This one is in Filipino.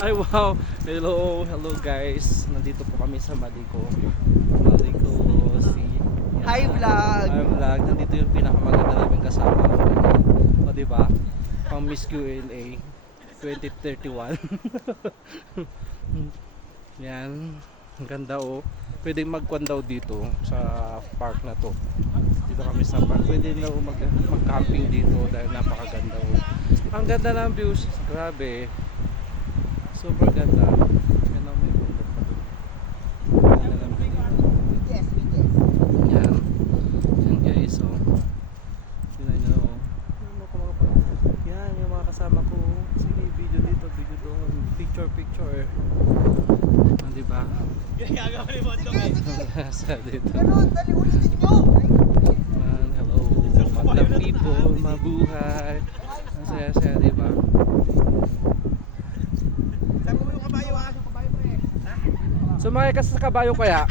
Ay wow, hello, hello guys. Nandito po kami sa Malico Sea. Hi vlog! Hi vlog. Nandito yung pinakamaganda namin kasama. O diba? Pang Miss Q&A 2031. Yan. Ang ganda oh. Pwede magkwan daw dito sa park na to. Dito kami sa park. Pwede na mag-camping dito dahil napakaganda oh. Ang ganda ng views. Grabe. Super ganda. Yan ang may bundok pa doon. Ganda lang dito. Yan. Yan guys oh. Tingnan nyo oh. Yan yung mga kasama ko. Sige video dito, video doon. Picture. Diba? Gagawa ni Bondong eh. Sa dito. Dali ulitin nyo! Hello. Magandang people, mabuhay. Ang saya-saya, diba? Sabi mo yung kabayo ah. Yung kabayo pre. Sumakay ka sa kabayo kaya?